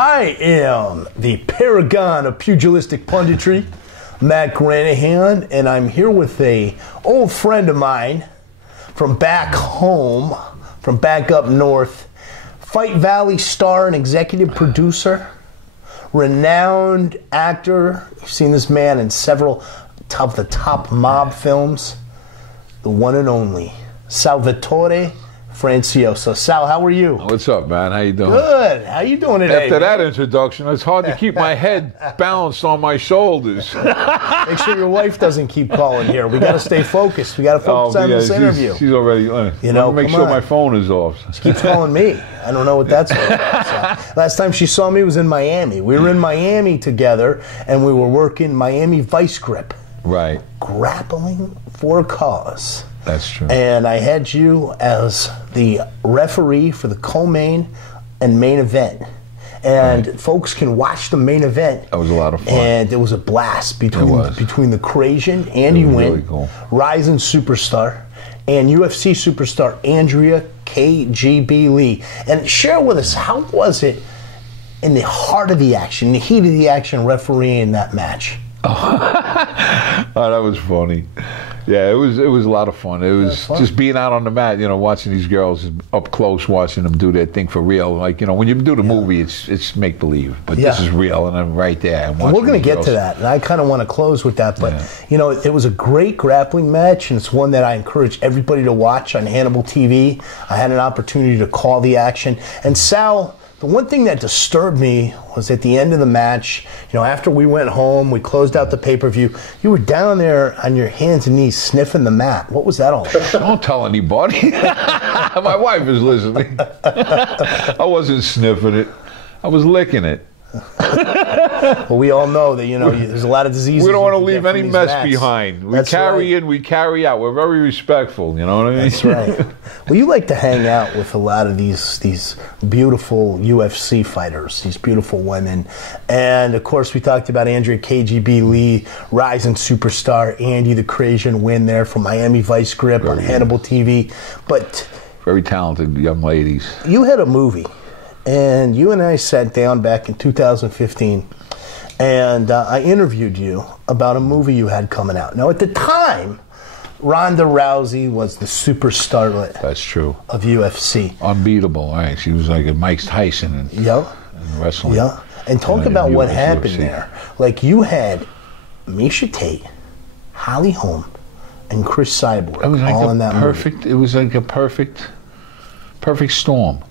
I am the paragon of pugilistic punditry, Matt Granahan, and I'm here with a old friend of mine from back home, from back up north, Fight Valley star and executive producer, renowned actor. You've seen this man in several of the top mob films, the one and only Salvatore Franciosa. Sal, how are you? What's up, man? How you doing? Good. How you doing today? After that introduction, it's hard to keep my head balanced on my shoulders. Make sure your wife doesn't keep calling here. We got to stay focused. We got to focus on this interview. She's already. You know, make sure my phone is off. She keeps calling me. I don't know what that's about. So, last time she saw me was in Miami. We were in Miami together, and we were working Miami Vice Grip. Right. Grappling for a cause. That's true. And I had you as the referee for the co-main and main event. And folks can watch the main event. That was a lot of fun. And it was a blast between the Crazian, Andy Wynn, really cool. Rising superstar, and UFC superstar Andrea KGB Lee. And share with us, how was it in the heart of the action, the heat of the action, refereeing that match? Oh, that was funny. Yeah, it was a lot of fun. It was just being out on the mat, you know, watching these girls up close, watching them do their thing for real. Like, you know, when you do the movie, it's make believe, but this is real, and I'm right there. And we're going to get to that, and I kind of want to close with that. But you know, it was a great grappling match, and it's one that I encourage everybody to watch on Hannibal TV. I had an opportunity to call the action, and Sal. The one thing that disturbed me was at the end of the match, you know, after we went home, we closed out the pay-per-view, you were down there on your hands and knees sniffing the mat. What was that all about? Don't tell anybody. My wife is listening. I wasn't sniffing it. I was licking it. Well, we all know that, you know, there's a lot of diseases. We don't want to leave any mess behind. We carry in, we carry out. We're very respectful, you know what I mean? That's right. Well, you like to hang out with a lot of these beautiful UFC fighters, these beautiful women. And, of course, we talked about Andrea KGB Lee, rising superstar, Andy the Crazian Wynn there from Miami Vice Grip on Hannibal TV. But very talented young ladies. You had a movie. And you and I sat down back in 2015, and I interviewed you about a movie you had coming out. Now, at the time, Ronda Rousey was the super starlet. That's true. Of UFC. Unbeatable, right? She was like a Mike Tyson in wrestling. Yeah. And talk about what happened there. Like, you had Misha Tate, Holly Holm, and Chris Cyborg all in that movie. It was like a perfect storm.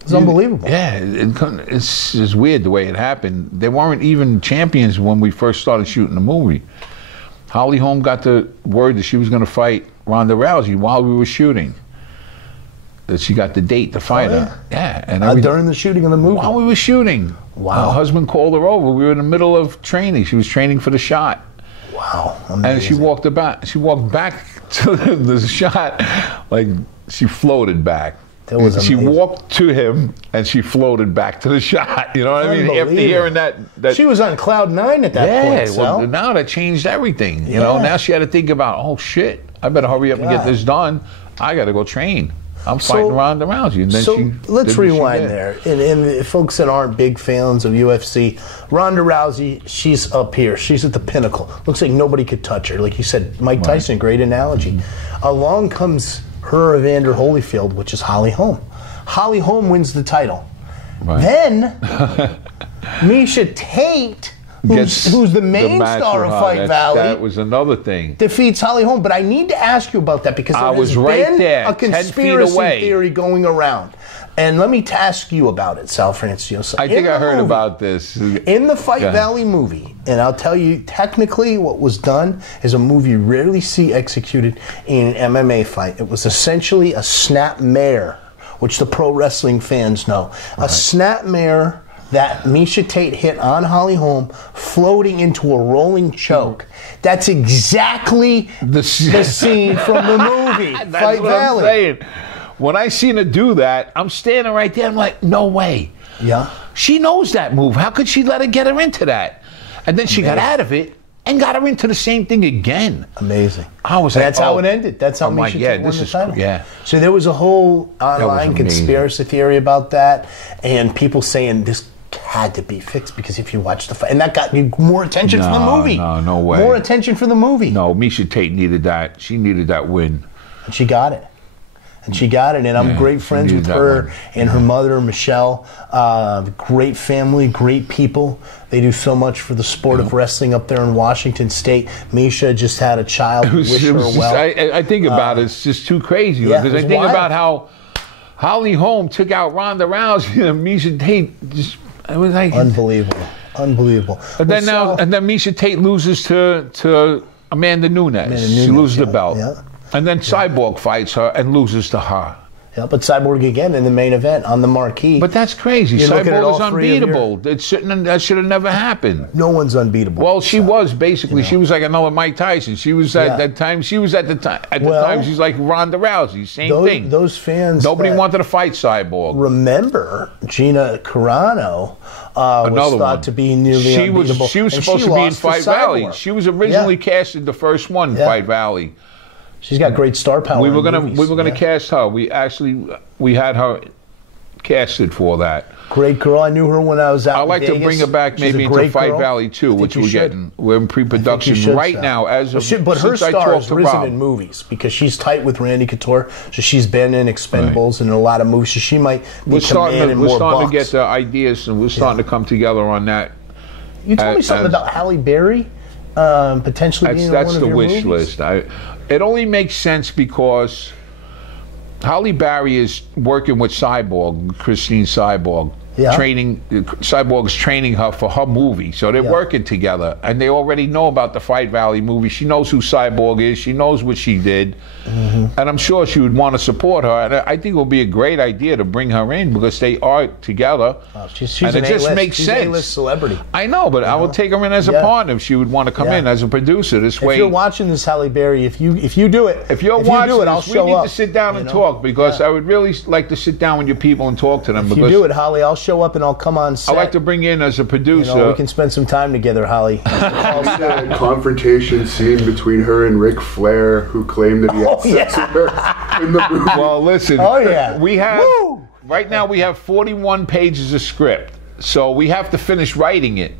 It's unbelievable. Yeah, it's weird the way it happened. They weren't even champions when we first started shooting the movie. Holly Holm got the word that she was going to fight Ronda Rousey while we were shooting. That she got the date to fight her. Yeah, and during the shooting of the movie. While we were shooting. Wow. Her husband called her over. We were in the middle of training. She was training for the shot. Wow, amazing. And she walked back to the shot like she floated back. She walked to him and she floated back to the shot. You know what I mean? After hearing that she was on cloud 9 at that point. Yeah, well, now that changed everything. You know, now she had to think about, oh shit, I better hurry up and get this done. I got to go train. I'm fighting Ronda Rousey. And then let's rewind there. And folks that aren't big fans of UFC, Ronda Rousey, she's up here. She's at the pinnacle. Looks like nobody could touch her. Like you said, Mike Tyson, great analogy. Along comes her Evander Holyfield, which is Holly Holm. Holly Holm wins the title. Then Misha Tate, who's the main star of Fight Valley, that was another thing, defeats Holly Holm. But I need to ask you about that because there's been a conspiracy theory going around. And let me ask you about it, Sal Franciosa. I think I heard about this. In the Fight Valley movie, and I'll tell you, technically what was done is a movie you rarely see executed in an MMA fight. It was essentially a snap mare, which the pro wrestling fans know. A snap mare that Misha Tate hit on Holly Holm, floating into a rolling choke. That's exactly the scene from the movie, Fight Valley. I'm saying. When I seen her do that, I'm standing right there. I'm like, no way. Yeah. She knows that move. How could she let her get her into that? And then she got out of it and got her into the same thing again. Amazing. I was like, that's how it ended. That's how Misha Tate won the title. Yeah. So there was a whole online conspiracy theory about that, and people saying this had to be fixed because if you watch the fight, and that got me more attention for the movie. No way. More attention for the movie. No, Misha Tate needed that. She needed that win. And she got it. And I'm great friends with her and her mother, Michelle. Great family, great people. They do so much for the sport of wrestling up there in Washington State. Misha just had a child. Wish her well. I think about it. It's just too crazy. Because I think about how Holly Holm took out Ronda Rousey and Misha Tate. It was like unbelievable. And then Misha Tate loses to Amanda Nunes. She loses the belt. Yeah. And then Cyborg fights her and loses to her. Yeah, but Cyborg again in the main event on the marquee. But that's crazy. Cyborg is unbeatable. That should have never happened. No one's unbeatable. Well, she was basically. She was like another Mike Tyson. She was at that time. She was at the time. She's like Ronda Rousey. Same thing. Those fans. Nobody wanted to fight Cyborg. Remember, Gina Carano was thought to be nearly unbeatable. She was supposed to be in Fight Valley. She was originally casted the first one, Fight Valley. She's got great star power. We were gonna cast her. We had her casted for that. Great girl. I knew her when I was out. I'd like in Vegas. to bring her back maybe into Fight Valley too, which we're getting. We're in pre-production right now. But her star has risen in movies because she's tight with Randy Couture. So she's been in Expendables and in a lot of movies. So she might be commanding more bucks. We're starting to get the ideas, and we're starting to come together on that. You told me something about Halle Berry potentially being in one of your movies. That's the wish list. It only makes sense because Halle Berry is working with Cyborg, Christine Cyborg. Cyborg's training her for her movie, so they're working together, and they already know about the Fight Valley movie. She knows who Cyborg is. She knows what she did, and I'm sure she would want to support her. And I think it would be a great idea to bring her in because they are together, she's and it just makes sense. She's an A-list celebrity. I know, but I would take her in as a partner if she would want to come in as a producer. This way, if you're watching this, Halle Berry, if you do it, if you're watching this, I'll show up. We need to sit down and talk because I would really like to sit down with your people and talk to them. If you do it, Holly, I'll show up and I'll come on set. I like to bring in as a producer. We can spend some time together, Holly. That confrontation scene between her and Ric Flair, who claimed that he had sex with her in the movie. Well, listen. We have right now. We have 41 pages of script, so we have to finish writing it.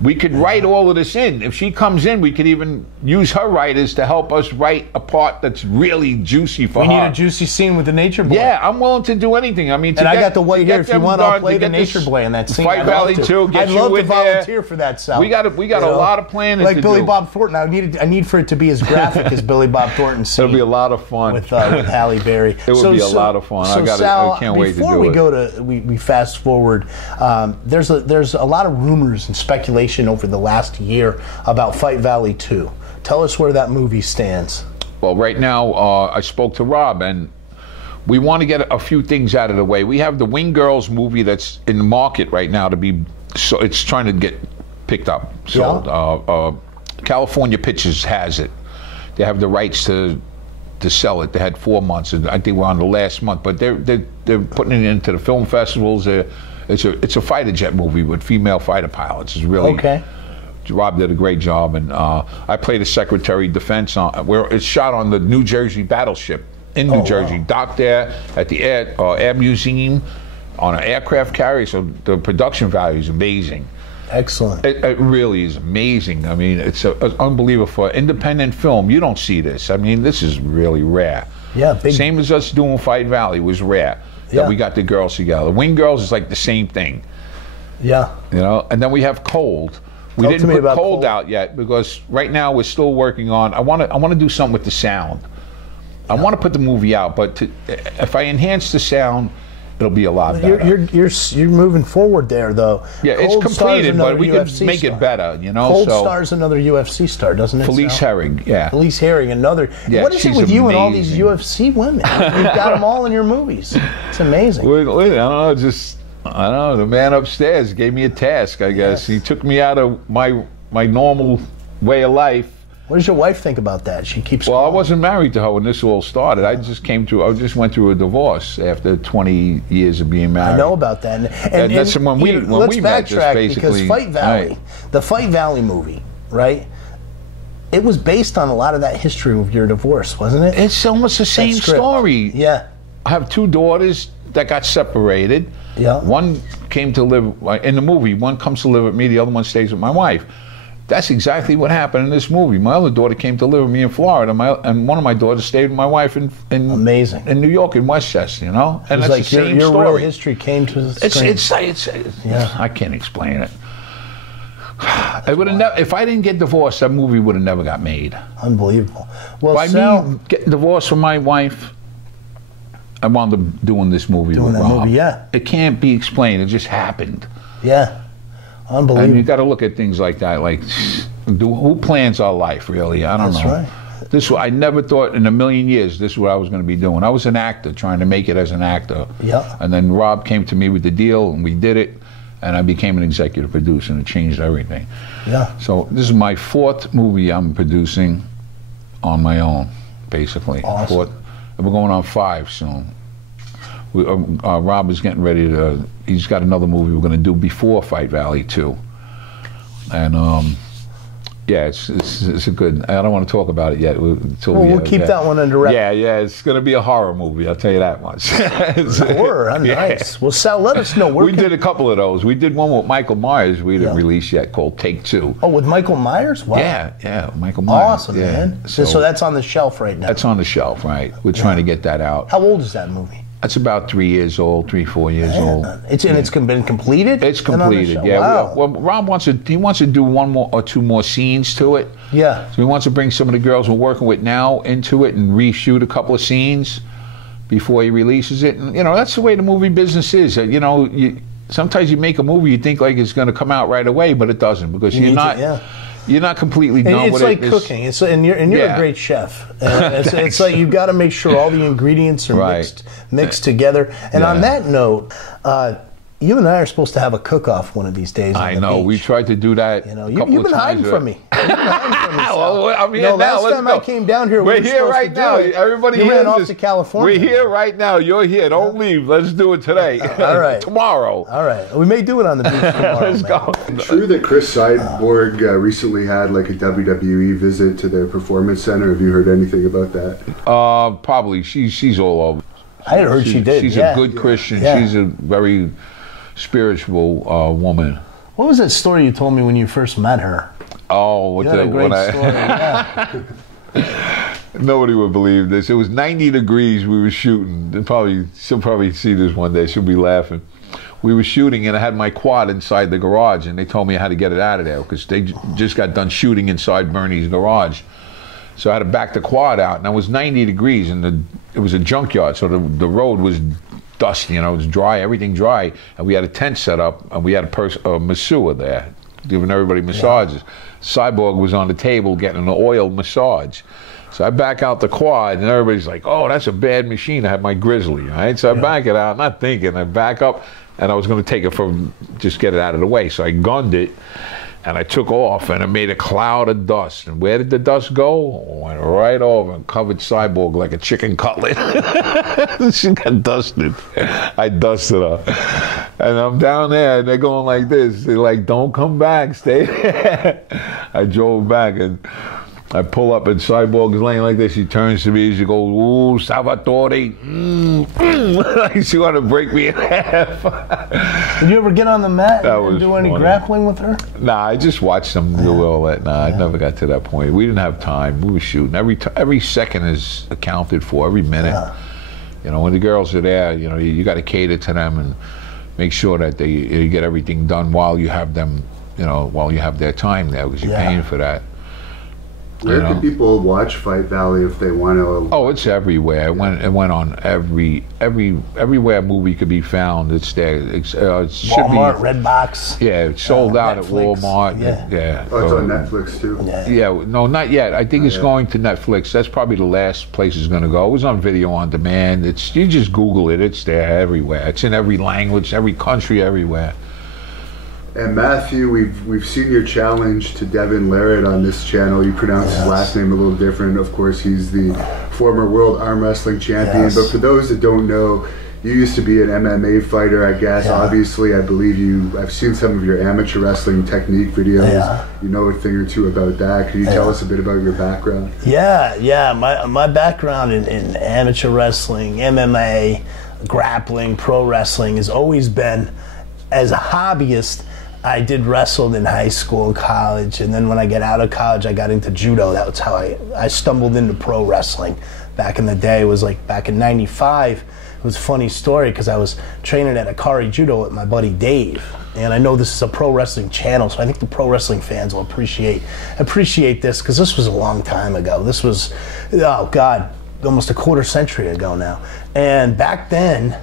We could write all of this in. If she comes in, we could even use her writers to help us write a part that's really juicy for her. We need a juicy scene with the Nature Boy. Yeah, I'm willing to do anything. I mean, I got the white here. If you want, I'll play the Nature Boy in that scene. Fight Valley too. I'd love to volunteer for that, Sal. We got a lot of planning like to Billy do. Bob Thornton. I need for it to be as graphic as Billy Bob Thornton's scene. It'll be a lot of fun with Halle Berry. It would be a lot of fun. Sal, I can't wait to do it. Before we go to we fast forward, there's a lot of rumors and speculation over the last year about Fight Valley 2. Tell us where that movie stands. Well, right now, I spoke to Rob, and we want to get a few things out of the way. We have the Wing Girls movie that's in the market right now so it's trying to get picked up. So California Pictures has it. They have the rights to sell it. They had 4 months, and I think we're on the last month. But they're putting it into the film festivals. It's a fighter jet movie with female fighter pilots. It's really okay. Rob did a great job, and I played a Secretary of Defense where it's shot on the New Jersey battleship in New Jersey, docked there at the Air Museum on an aircraft carrier. So the production value is amazing. Excellent. It really is amazing. I mean, it's unbelievable for an independent film. You don't see this. I mean, this is really rare. Yeah, big. Same as us doing Fight Valley was rare. That we got the girls together. Wing Girls is like the same thing. Yeah. And then we have Cold. We didn't put Cold out yet because right now we're still working on. I want to do something with the sound. I want to put the movie out, but if I enhance the sound, it'll be a lot better. You're moving forward there, though. Yeah, it's completed, but we can make it better. Cold stars another UFC star, doesn't it? Felice Herring. Yeah. Felice Herring, another. Yeah, what is it with you and all these UFC women? You've got them all in your movies. It's amazing. I don't know. The man upstairs gave me a task, I guess. He took me out of my normal way of life. What does your wife think about that? She keeps. Well, I wasn't married to her when this all started. I just went through a divorce after 20 years of being married. I know about that. And that's when we met. Just basically, because Fight Valley, the Fight Valley movie, right? It was based on a lot of that history of your divorce, wasn't it? It's almost the same story. Yeah. I have 2 daughters that got separated. Yeah. One came to live, in the movie, one comes to live with me, the other one stays with my wife. That's exactly what happened in this movie. My other daughter came to live with me in Florida, and one of my daughters stayed with my wife in Amazing. In New York, in Westchester, you know? And It's that's like the same your story. real history came to the screen. It's I can't explain it. I would have never, if I didn't get divorced, that movie would have never got made. Unbelievable. Well, By Sal, me getting divorced from my wife, I wound up doing this movie with Rob. yeah. It can't be explained. It just happened. Yeah. And you Unbelievable. got to look at things like that. Like, who plans our life, really? I don't know. Right. I never thought in a million years this is what I was going to be doing. I was an actor, trying to make it as an actor. Yeah. And then Rob came to me with the deal, and we did it. And I became an executive producer, and it changed everything. Yeah. So this is my 4th movie I'm producing on my own, basically. Awesome. 4th. And we're going on 5 soon. Rob is getting ready to, he's got another movie we're going to do before Fight Valley 2. And yeah, it's a good, I don't want to talk about it yet. Until We'll keep that one under wraps. Yeah, it's going to be a horror movie, I'll tell you that much. Horror, nice. Well, Sal, let us know. We did a couple of those. We did one with Michael Myers we didn't release yet called Take 2. Oh, with Michael Myers? Wow. Yeah, Michael Myers. Awesome, man. So that's on the shelf right now. That's on the shelf, right? We're trying to get that out. How old is that movie? That's about 3 years old, 4 years old. It's been completed? It's completed, yeah. Wow. Well, Rob wants to do 1 more or 2 more scenes to it. Yeah. So he wants to bring some of the girls we're working with now into it and reshoot a couple of scenes before he releases it. And, you know, that's the way the movie business is. You know, sometimes you make a movie, you think like it's going to come out right away, but it doesn't because you're not completely done with it. It's like cooking. And you're a great chef. And it's like you've got to make sure all the ingredients are mixed together. And on that note, you and I are supposed to have a cook-off one of these days. I know. We tried to do that. You know, you've been hiding from me. Well, I'm here now. Last time I came down here, we're here right now. Everybody you here ran off to California. We're here right now. You're here. Don't leave. Let's do it today. All right. Tomorrow. All right. We may do it on the beach tomorrow. Let's go. True that Chris Cyborg recently had like a WWE visit to their performance center. Have you heard anything about that? Probably. She's all over. I had heard she did. She's a good Christian. Yeah. She's a very spiritual woman. What was that story you told me when you first met her? Oh, You had a great story. Yeah. Nobody would believe this. It was 90 degrees. We were shooting. She'll probably see this one day. She'll be laughing. We were shooting, and I had my quad inside the garage, and they told me how to get it out of there because they just got done shooting inside Bernie's garage. So I had to back the quad out, and it was 90 degrees, and it was a junkyard, so the road was dusty, it was dry, everything dry, and we had a tent set up, and we had a masseur there, giving everybody massages. Cyborg was on the table getting an oil massage. So I back out the quad, and everybody's like, oh, that's a bad machine. I had my Grizzly, right? So I back it out, not thinking. I back up, and I was going to take it just get it out of the way. So I gunned it, and I took off, and it made a cloud of dust. And where did the dust go? Went right over and covered Cyborg like a chicken cutlet. She got dusted. I dusted her. And I'm down there, and they're going like this. They're like, don't come back, stay there. I drove back, and I pull up, and Cyborg is laying like this. She turns to me, she goes, ooh, Salvatore. Like she wanted to break me in half. Did you ever get on the mat and do any funny. grappling with her? Nah, I just watched them do all that. Nah, I never got to that point. We didn't have time. We were shooting. Every second is accounted for, every minute. Yeah. When the girls are there, you got to cater to them and make sure that you get everything done while you have them, while you have their time there, because you're paying for that. Where can people watch Fight Valley if they want to? Oh, it's everywhere. It went on everywhere a movie could be found. It's there. It should Walmart, Redbox. Yeah, it's sold out Netflix. at Walmart. Yeah. Oh, it's on Netflix too. Yeah, no, not yet. I think it's going to Netflix. That's probably the last place it's going to go. It was on video on demand. You just Google it. It's there everywhere. It's in every language, every country, everywhere. And Matthew, we've seen your challenge to Devin Larratt on this channel. You pronounce his last name a little different. Of course, he's the former world arm wrestling champion. But for those that don't know, you used to be an MMA fighter, I guess. Obviously, I believe I've seen some of your amateur wrestling technique videos. You know a thing or two about that. Can you tell us a bit about your background? Yeah. My background in amateur wrestling, MMA, grappling, pro wrestling has always been as a hobbyist, I did wrestle in high school and college, and then when I got out of college, I got into judo. That was how I stumbled into pro wrestling. Back in the day, it was like back in '95. It was a funny story because I was training at Akari Judo with my buddy Dave. And I know this is a pro wrestling channel, so I think the pro wrestling fans will appreciate this, because this was a long time ago. This was, oh God, almost a quarter century ago now. And back then,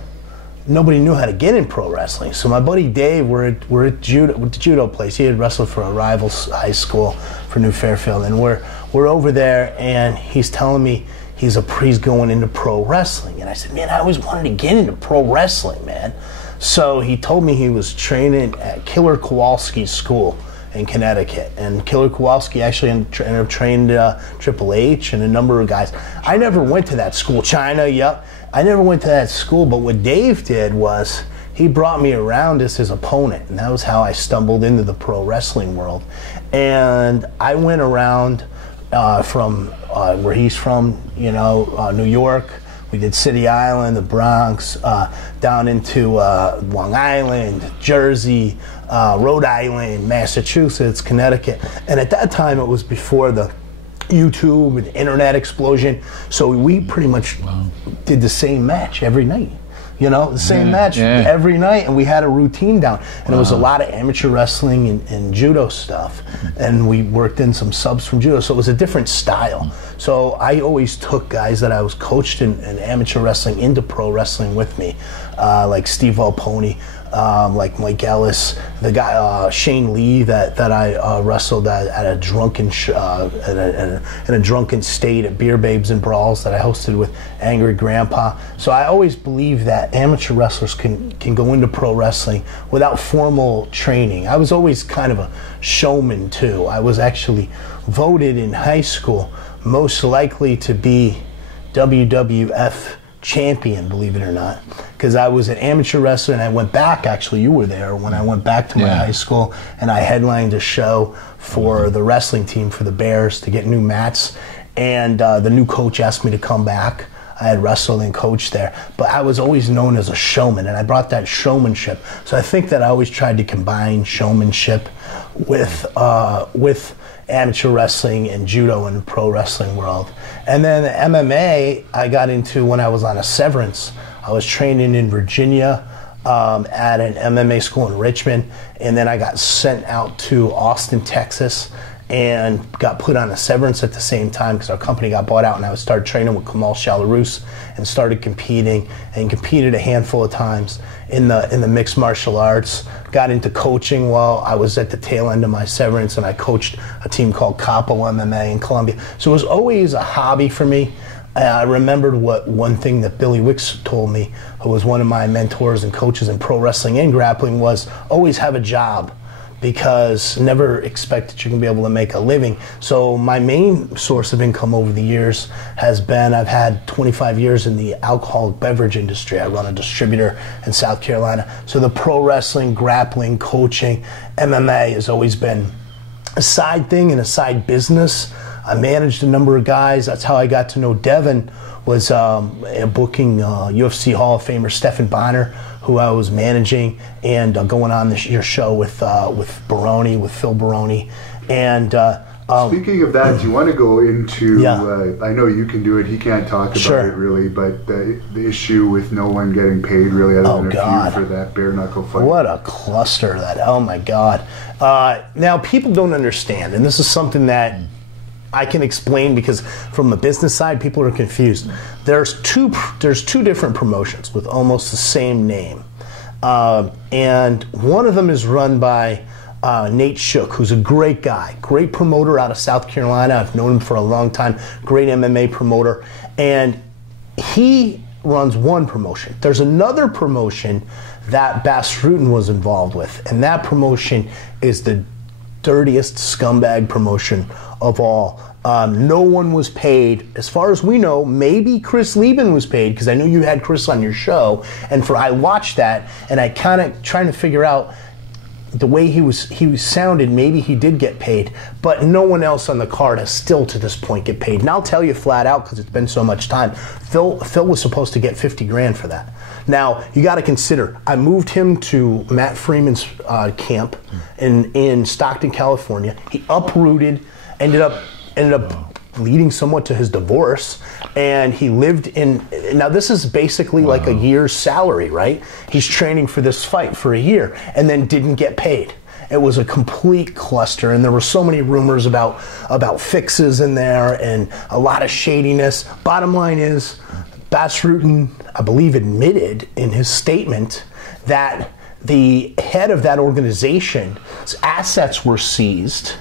nobody knew how to get in pro wrestling. So my buddy Dave, we're at the judo place. He had wrestled for a rival high school for New Fairfield, and we're over there, and he's telling me he's going into pro wrestling. And I said, man, I always wanted to get into pro wrestling, man. So he told me he was training at Killer Kowalski's school in Connecticut. And Killer Kowalski actually ended up trained Triple H and a number of guys. I never went to that school. China, yep. I never went to that school, but what Dave did was he brought me around as his opponent, and that was how I stumbled into the pro wrestling world. And I went around from where he's from, New York. We did City Island, the Bronx, down into Long Island, Jersey, Rhode Island, Massachusetts, Connecticut. And at that time, it was before the YouTube and internet explosion. So we pretty much did the same match every night. The same match every night, and we had a routine down. And it was a lot of amateur wrestling and judo stuff. And we worked in some subs from judo, so it was a different style. So I always took guys that I was coached in amateur wrestling into pro wrestling with me, like Steve Volponi, like Mike Ellis, the guy Shane Lee that I wrestled at a drunken in a drunken state at Beer Babes and Brawls that I hosted with Angry Grandpa. So I always believe that amateur wrestlers can go into pro wrestling without formal training. I was always kind of a showman too. I was actually voted in high school most likely to be WWF champion, believe it or not, because I was an amateur wrestler, and I went back, actually you were there when I went back to my high school, and I headlined a show for the wrestling team for the Bears to get new mats, and the new coach asked me to come back. I had wrestled and coached there, but I was always known as a showman, and I brought that showmanship. So I think that I always tried to combine showmanship with amateur wrestling and judo in the pro wrestling world. And then MMA, I got into when I was on a severance. I was training in Virginia at an MMA school in Richmond, and then I got sent out to Austin, Texas, and got put on a severance at the same time because our company got bought out, and I started training with Kamal Shalarus and started competing, and competed a handful of times in the mixed martial arts. Got into coaching while I was at the tail end of my severance, and I coached a team called Capo MMA in Colombia. So it was always a hobby for me. I remembered one thing that Billy Wicks told me, who was one of my mentors and coaches in pro wrestling and grappling, was always have a job, because never expect that you're going to be able to make a living. So my main source of income over the years has been, I've had 25 years in the alcoholic beverage industry. I run a distributor in South Carolina. So the pro wrestling, grappling, coaching, MMA has always been a side thing and a side business. I managed a number of guys. That's how I got to know Devin, was booking UFC Hall of Famer Stephan Bonner, who I was managing, and going on your show with Baroni, with Phil Baroni. And speaking of that, do you want to go into? I know you can do it. He can't talk about it really, but the issue with no one getting paid really, other than a few for that bare knuckle fight. What a cluster that! Oh my God! Now people don't understand, and this is something that I can explain, because from the business side, people are confused. There's two different promotions with almost the same name, and one of them is run by Nate Shook, who's a great guy, great promoter out of South Carolina. I've known him for a long time, great MMA promoter, and he runs one promotion. There's another promotion that Bass Rutten was involved with, and that promotion is the dirtiest scumbag promotion of all. No one was paid, as far as we know. Maybe Chris Lieben was paid, because I know you had Chris on your show, and I watched that, and I kind of trying to figure out, the way he sounded, maybe he did get paid, but no one else on the card has still to this point get paid. And I'll tell you flat out, because it's been so much time, Phil was supposed to get 50 grand for that. Now, you got to consider, I moved him to Matt Freeman's camp in Stockton, California. He uprooted, ended up leading somewhat to his divorce, and he lived in, now this is basically like a year's salary, right? He's training for this fight for a year and then didn't get paid. It was a complete cluster, and there were so many rumors about fixes in there and a lot of shadiness. Bottom line is, Bas Rutten, I believe, admitted in his statement that the head of that organization's assets were seized,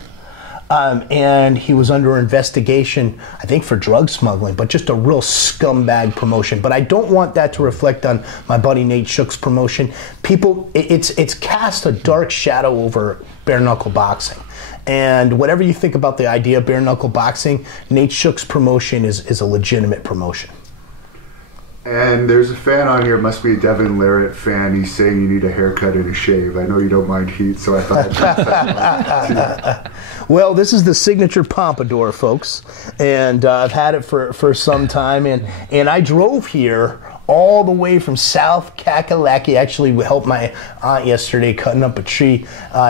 and he was under investigation, I think, for drug smuggling, but just a real scumbag promotion. But I don't want that to reflect on my buddy Nate Shook's promotion. People, it's cast a dark shadow over bare knuckle boxing. And whatever you think about the idea of bare knuckle boxing, Nate Shook's promotion is a legitimate promotion. And there's a fan on here, must be a Devin Larratt fan. He's saying you need a haircut and a shave. I know you don't mind heat, so I thought I'd pass that on. Well, this is the signature pompadour, folks, and I've had it for some time, and I drove here all the way from South Kakalaki. Actually, we helped my aunt yesterday cutting up a tree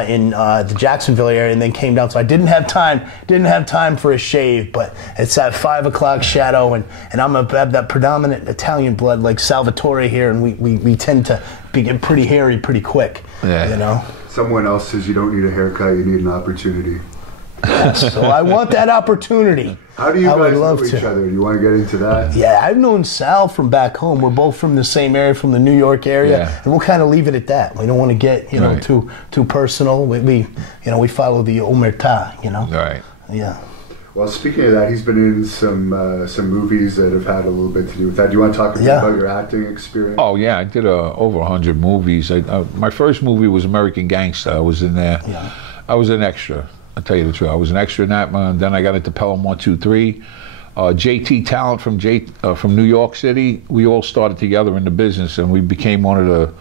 in the Jacksonville area, and then came down. So I didn't have time for a shave, but it's that 5 o'clock shadow, and I'm have that predominant Italian blood like Salvatore here, and we tend to get pretty hairy pretty quick. Yeah. You know. Someone else says you don't need a haircut, you need an opportunity. Yes, so I want that opportunity. How do you guys know each other? Do you want to get into that? Yeah, I've known Sal from back home. We're both from the same area, from the New York area, and we'll kind of leave it at that. We don't want to get too personal. We follow the omerta, Right. Yeah. Well, speaking of that, he's been in some movies that have had a little bit to do with that. Do you want to talk a bit about your acting experience? Oh yeah, I did over 100 movies. My first movie was American Gangster. I was in there. Yeah. I was an extra. I'll tell you the truth. I was an extra in that one. Then I got into Pelham 123. JT Talent from New York City. We all started together in the business, and we became one of the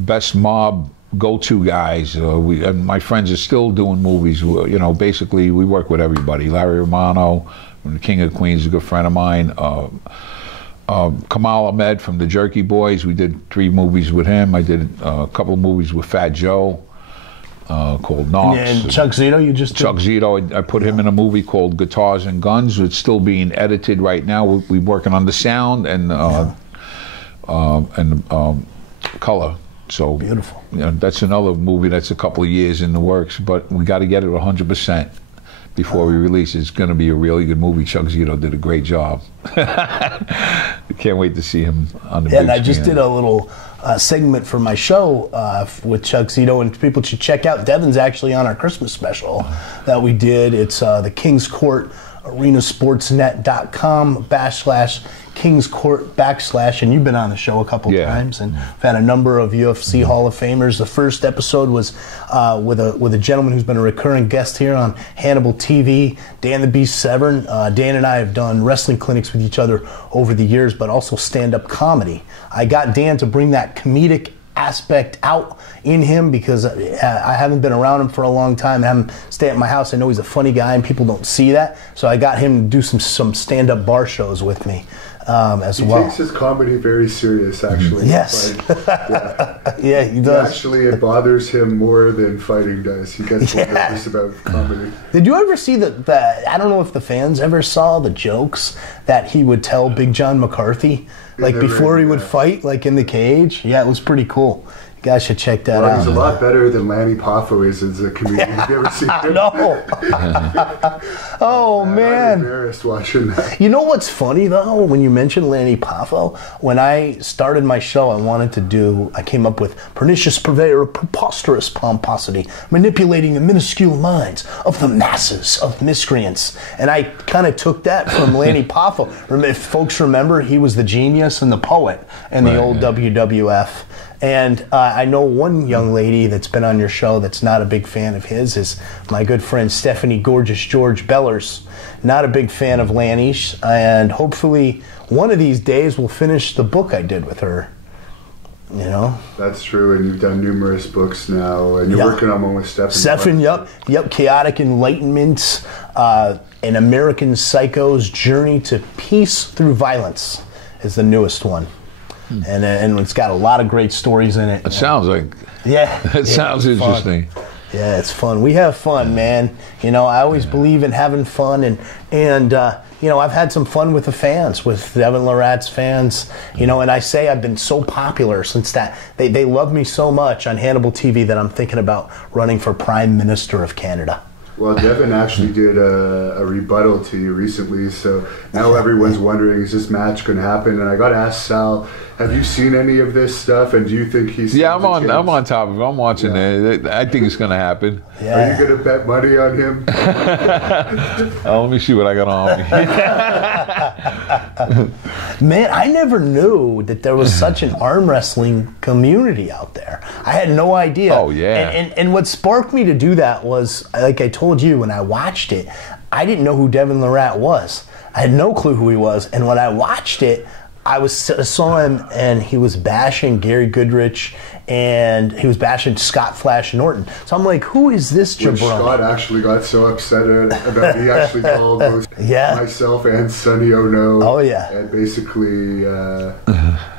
best mob go-to guys. And my friends are still doing movies. Basically we work with everybody. Larry Romano from the King of Queens is a good friend of mine. Kamal Ahmed from the Jerky Boys. We did 3 movies with him. I did a couple of movies with Fat Joe. Called Knox. And Chuck Zito, you just did? Chuck Zito, I put him in a movie called Guitars and Guns. It's still being edited right now. We're working on the sound and color. So beautiful. That's another movie that's a couple of years in the works, but we got to get it 100% before we release it. It's going to be a really good movie. Chuck Zito did a great job. I can't wait to see him on the big and I just screen. did a little segment for my show with Chuck Zito, and people should check out. Devin's actually on our Christmas special that we did. It's the Kings Court arenasportsnet.com/Kings Court / and you've been on the show a couple times, and we've had a number of UFC Hall of Famers. The first episode was with a gentleman who's been a recurring guest here on Hannibal TV, Dan the Beast Severn. Dan and I have done wrestling clinics with each other over the years, but also stand-up comedy. I got Dan to bring that comedic aspect out in him because I haven't been around him for a long time. I have him stay at my house. I know he's a funny guy and people don't see that. So I got him to do some stand-up bar shows with me as well. He takes his comedy very serious, actually. Yes. Yeah, he does. Actually, it bothers him more than fighting does. He gets more nervous about comedy. Did you ever see I don't know if the fans ever saw the jokes that he would tell Big John McCarthy, like before he would fight, like in the cage? Yeah, it was pretty cool. You guys should check that out. He's a lot better than Lanny Poffo is as a comedian. Have you ever seen him? No. Oh, man. I'm embarrassed watching that. You know what's funny, though, when you mention Lanny Poffo? When I started my show, I came up with pernicious purveyor of preposterous pomposity, manipulating the minuscule minds of the masses of miscreants. And I kind of took that from Lanny Poffo. If folks remember, he was the genius and the poet in the old WWF. And I know one young lady that's been on your show that's not a big fan of his is my good friend Stephanie Gorgeous George Bellers. Not a big fan of Lanny's, and hopefully one of these days we'll finish the book I did with her. You know, that's true, and you've done numerous books now, and you're working on one with Stephen. Yep. Chaotic Enlightenment, An American Psycho's Journey to Peace Through Violence is the newest one, and it's got a lot of great stories in it. It sounds like it sounds interesting. Fun. Yeah, it's fun. We have fun, man. You know, I always believe in having fun, and you know, I've had some fun with the fans, with Devin Larratt's fans. You know, and I say I've been so popular since that they love me so much on Hannibal TV that I'm thinking about running for Prime Minister of Canada. Well, Devin actually did a rebuttal to you recently, so now everyone's wondering, is this match going to happen? And I got to ask Sal, have you seen any of this stuff, and do you think he's... Yeah, I'm on top of it. I'm watching it. I think it's going to happen. Yeah. Are you going to bet money on him? Let me see what I got on me. Man, I never knew that there was such an arm wrestling community out there. I had no idea. Oh, yeah. And what sparked me to do that was, like I told you, when I watched it, I didn't know who Devin Larratt was. I had no clue who he was. And when I watched it, I saw him, and he was bashing Gary Goodrich, and he was bashing Scott Flash Norton. So I'm like, who is this jabroni? Scott actually got so upset about he actually called both myself and Sonny Ono. Oh, yeah. And basically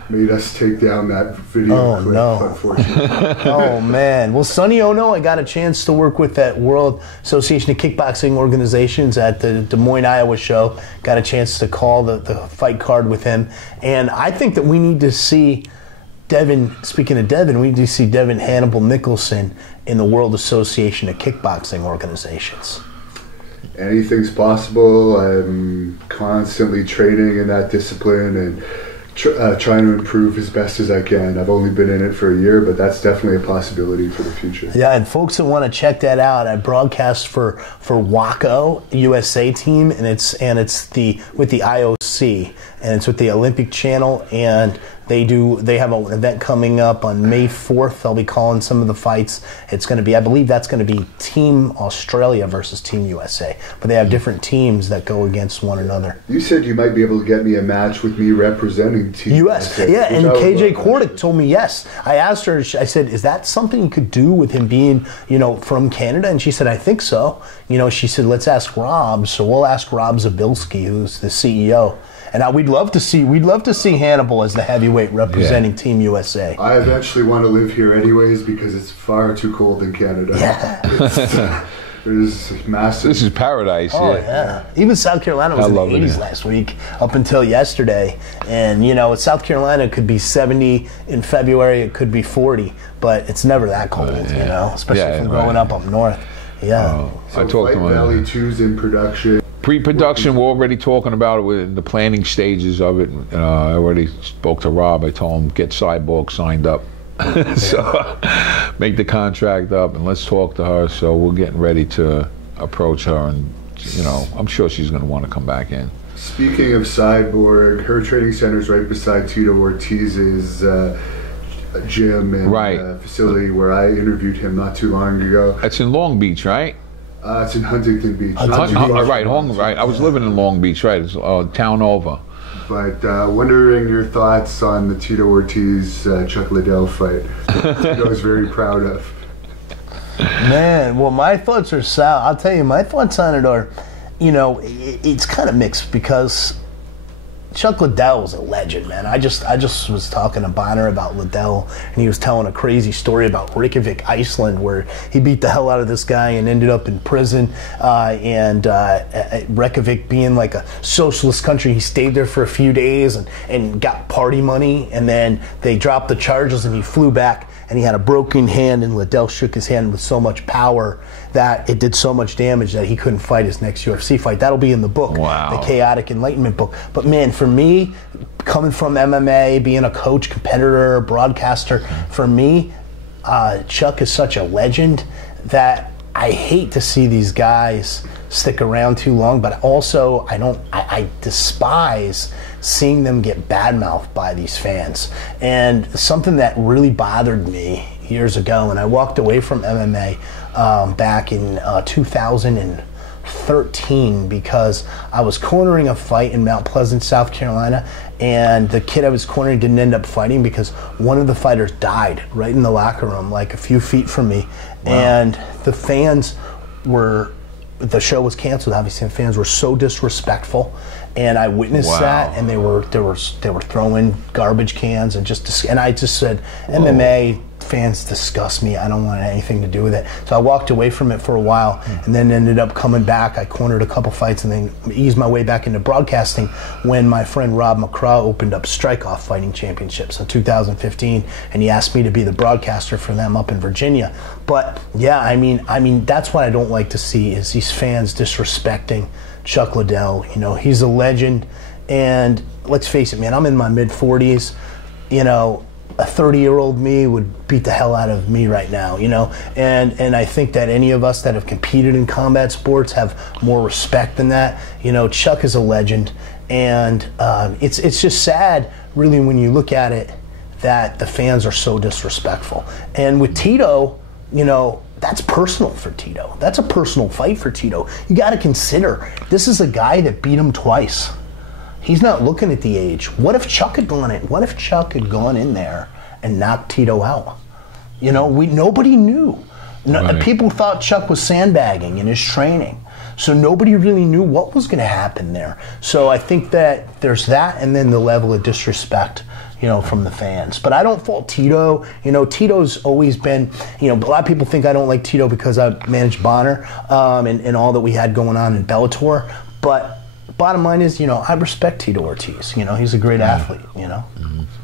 made us take down that video clip, unfortunately. Oh, man. Well, Sonny Ono, I got a chance to work with at World Association of Kickboxing Organizations at the Des Moines, Iowa show. Got a chance to call the fight card with him. And I think that we need to see Devin, speaking of Devin, we need to see Devin Hannibal Nicholson in the World Association of Kickboxing Organizations. Anything's possible. I'm constantly training in that discipline and trying to improve as best as I can. I've only been in it for a year, but that's definitely a possibility for the future. Yeah, and folks that want to check that out, I broadcast for WACO USA team, and it's with the IOC, and it's with the Olympic Channel, and they have an event coming up on May 4th. I'll be calling some of the fights. It's going to be, I believe that's going to be Team Australia versus Team USA. But they have different teams that go against one another. You said you might be able to get me a match with me representing Team USA. Yeah, and KJ Kordick told me yes. I asked her, I said, is that something you could do with him being, you know, from Canada? And she said, I think so. You know, she said, let's ask Rob. So we'll ask Rob Zabilski, who's the CEO. And we'd love to see Hannibal as the heavyweight representing Team USA. I eventually want to live here anyways because it's far too cold in Canada. Yeah. There's massive. This is paradise. Oh yeah. Even South Carolina was in the 80s last week, up until yesterday. And you know, South Carolina could be 70 in February. It could be 40, but it's never that cold. You know, especially from growing up north. Yeah. So I talked to Valley 2's in production. Pre-production, we're already talking about it. We're in the planning stages of it. I already spoke to Rob. I told him, get Cyborg signed up. So make the contract up and let's talk to her. So we're getting ready to approach her, and you know, I'm sure she's going to want to come back in. Speaking of Cyborg, her training center is right beside Tito Ortiz's gym and facility where I interviewed him not too long ago. That's in Long Beach, right? It's in Huntington Beach. Right. I was living in Long Beach, right? It's a town over. But wondering your thoughts on the Tito Ortiz Chuck Liddell fight. Tito was very proud of. Man, well, my thoughts are Sal. I'll tell you, my thoughts on it are, you know, it's kind of mixed because Chuck Liddell was a legend, man. I just was talking to Bonner about Liddell, and he was telling a crazy story about Reykjavik, Iceland, where he beat the hell out of this guy and ended up in prison. Reykjavik being like a socialist country, he stayed there for a few days and got party money, and then they dropped the charges and he flew back. And he had a broken hand, and Liddell shook his hand with so much power that it did so much damage that he couldn't fight his next UFC fight. That'll be in the book, the Chaotic Enlightenment book. But man, for me, coming from MMA, being a coach, competitor, broadcaster, for me, Chuck is such a legend that I hate to see these guys stick around too long, but also I despise seeing them get badmouthed by these fans. And something that really bothered me years ago, and I walked away from MMA back in 2000 and 13 because I was cornering a fight in Mount Pleasant, South Carolina, and the kid I was cornering didn't end up fighting because one of the fighters died right in the locker room, like a few feet from me. Wow. And the fans the show was canceled, obviously, and fans were so disrespectful, and I witnessed that, and they were throwing garbage cans and I just said, MMA fans disgust me. I don't want anything to do with it. So I walked away from it for a while, and then ended up coming back. I cornered a couple fights, and then eased my way back into broadcasting when my friend Rob McCraw opened up Strike Off Fighting Championships in 2015, and he asked me to be the broadcaster for them up in Virginia. But yeah, I mean, that's what I don't like to see is these fans disrespecting Chuck Liddell. You know, he's a legend, and let's face it, man, I'm in my mid-40s. You know, a 30-year-old me would beat the hell out of me right now, you know, and I think that any of us that have competed in combat sports have more respect than that. You know, Chuck is a legend, and it's just sad, really, when you look at it, that the fans are so disrespectful. And with Tito, you know, that's personal for Tito. That's a personal fight for Tito. You got to consider, this is a guy that beat him twice. He's not looking at the age. What if Chuck had gone in? What if Chuck had gone in there and knocked Tito out? You know, nobody knew. Right. People thought Chuck was sandbagging in his training. So nobody really knew what was going to happen there. So I think that there's that, and then the level of disrespect, you know, from the fans. But I don't fault Tito. You know, Tito's always been, you know, a lot of people think I don't like Tito because I managed Bonner and all that we had going on in Bellator. But bottom line is, you know, I respect Tito Ortiz. You know, he's a great athlete, you know.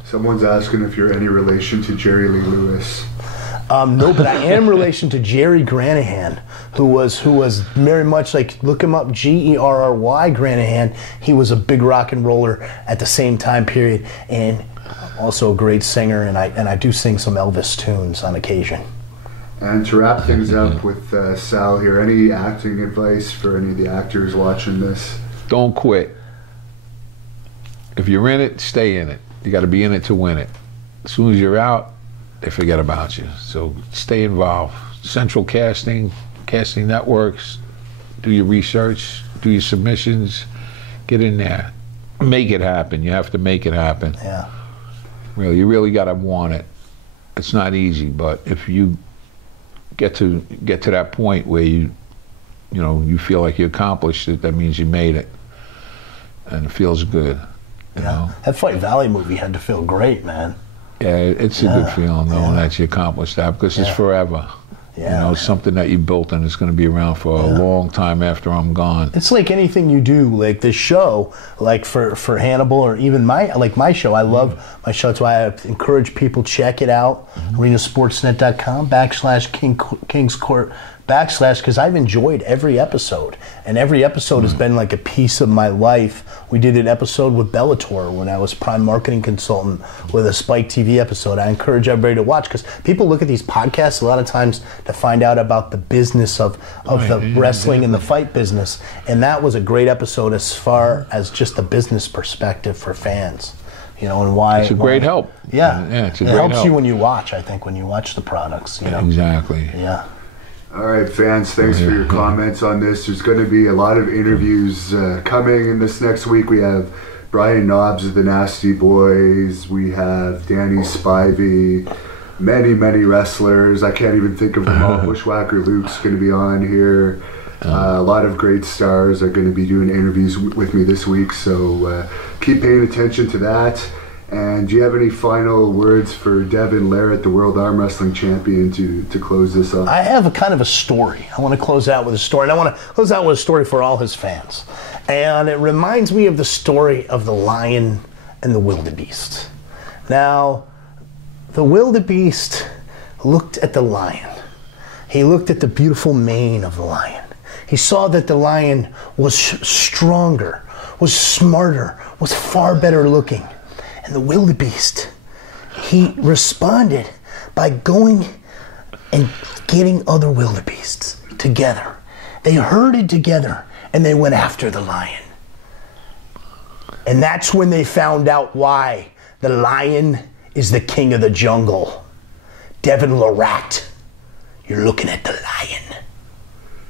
Someone's asking if you're any relation to Jerry Lee Lewis. No, but I am relation to Jerry Granahan, who was very much like, look him up, Gerry Granahan. He was a big rock and roller at the same time period, and also a great singer, and I do sing some Elvis tunes on occasion. And to wrap things up with Sal here, any acting advice for any of the actors watching this? Don't quit. If you're in it, stay in it. You got to be in it to win it. As soon as you're out, they forget about you. So stay involved. Central Casting, casting networks, do your research, do your submissions, get in there. Make it happen. You have to make it happen. Yeah. Really, you really got to want it. It's not easy, but if you get to that point where you feel like you accomplished it, that means you made it. And it feels good. You know? That Fight Valley movie had to feel great, man. Yeah, it's a good feeling knowing that you accomplished that, because it's forever. Yeah. You know, it's something that you built and it's going to be around for a long time after I'm gone. It's like anything you do, like this show, like for Hannibal, or even my show. I love my show. That's why I encourage people, check it out. arenasportsnet.com/Kings Court because I've enjoyed every episode, and every episode has been like a piece of my life. We did an episode with Bellator when I was prime marketing consultant with a Spike TV episode. I encourage everybody to watch, because people look at these podcasts a lot of times to find out about the business of the wrestling and the fight business, and that was a great episode as far as just the business perspective for fans. You know, and why it's a great help. Yeah, it's a it great helps help. you when you watch. I think when you watch the products, you know. Exactly. Yeah. All right, fans, thanks for your comments on this. There's going to be a lot of interviews coming in this next week. We have Brian Knobs of the Nasty Boys. We have Danny Spivey. Many wrestlers. I can't even think of them all. Bushwhacker Luke's going to be on here. A lot of great stars are going to be doing interviews with me this week, so keep paying attention to that. And do you have any final words for Devin Larratt, the World Arm Wrestling Champion, to close this up? I have a kind of a story. I want to close out with a story, and I want to close out with a story for all his fans. And it reminds me of the story of the lion and the wildebeest. Now, the wildebeest looked at the lion. He looked at the beautiful mane of the lion. He saw that the lion was stronger, was smarter, was far better looking. And the wildebeest, he responded by going and getting other wildebeests together. They herded together and they went after the lion. And that's when they found out why the lion is the king of the jungle. Devin Larratt, you're looking at the lion.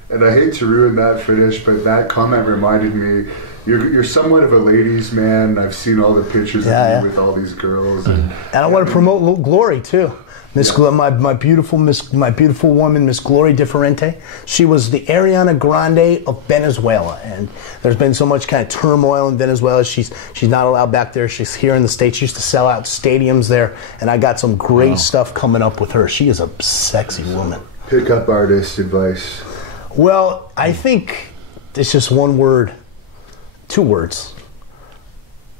And I hate to ruin that finish, but that comment reminded me, you're somewhat of a ladies' man. I've seen all the pictures of you with all these girls. And I want to promote Glory, too. My beautiful woman, Miss Glory Differente. She was the Ariana Grande of Venezuela, and there's been so much kind of turmoil in Venezuela. She's not allowed back there. She's here in the States. She used to sell out stadiums there, and I got some great stuff coming up with her. She is a sexy woman. Pickup artist advice. Well, I think it's just one word, 2 words: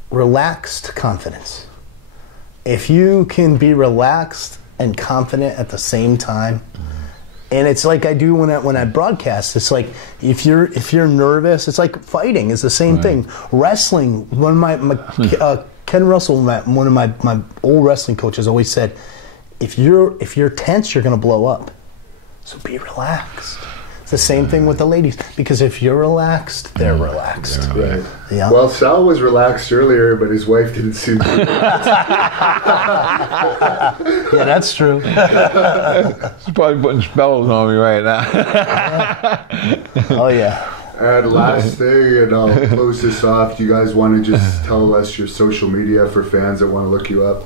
relaxed confidence. If you can be relaxed and confident at the same time, and it's like I do when I broadcast. It's like if you're nervous, it's like fighting. It's the same thing. Wrestling. One of my Ken Russell, one of my old wrestling coaches, always said, if you're tense, you're gonna blow up. So be relaxed. It's the same thing with the ladies, because if you're relaxed, they're relaxed. Right. Yeah. Well, Sal was relaxed earlier, but his wife didn't seem to. Yeah, that's true. She's probably putting spells on me right now. Oh yeah. And last thing, and I'll close this off. Do you guys want to just tell us your social media for fans that want to look you up?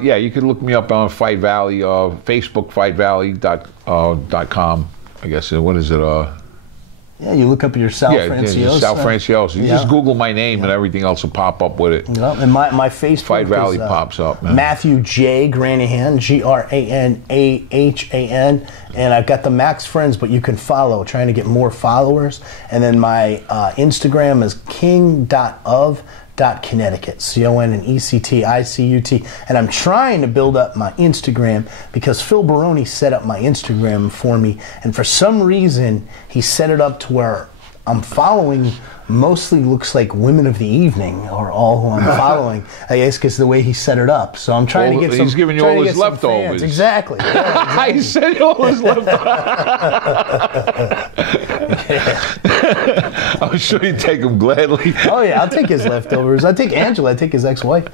Yeah, you can look me up on Fight Valley, Facebook, fightvalley.com. I guess, what is it? Yeah, you look up your Sal Franciosa. Sal Franciosa. You just Google my name and everything else will pop up with it. Yeah, and my Facebook Fight Valley is, pops up, man. Matthew J. Granahan, Granahan, and I've got the Max Friends, but you can follow, trying to get more followers. And then my Instagram is king.of.Connecticut, CONNECTICUT, and I'm trying to build up my Instagram because Phil Baroni set up my Instagram for me, and for some reason he set it up to where I'm following mostly looks like women of the evening are all who I'm following. I guess because the way he set it up. So I'm trying to get some. He's giving you all his leftovers. Exactly. Yeah, exactly. He said all his leftovers. I'm sure you take them gladly. Oh yeah, I'll take his leftovers. I take Angela. I take his ex-wife.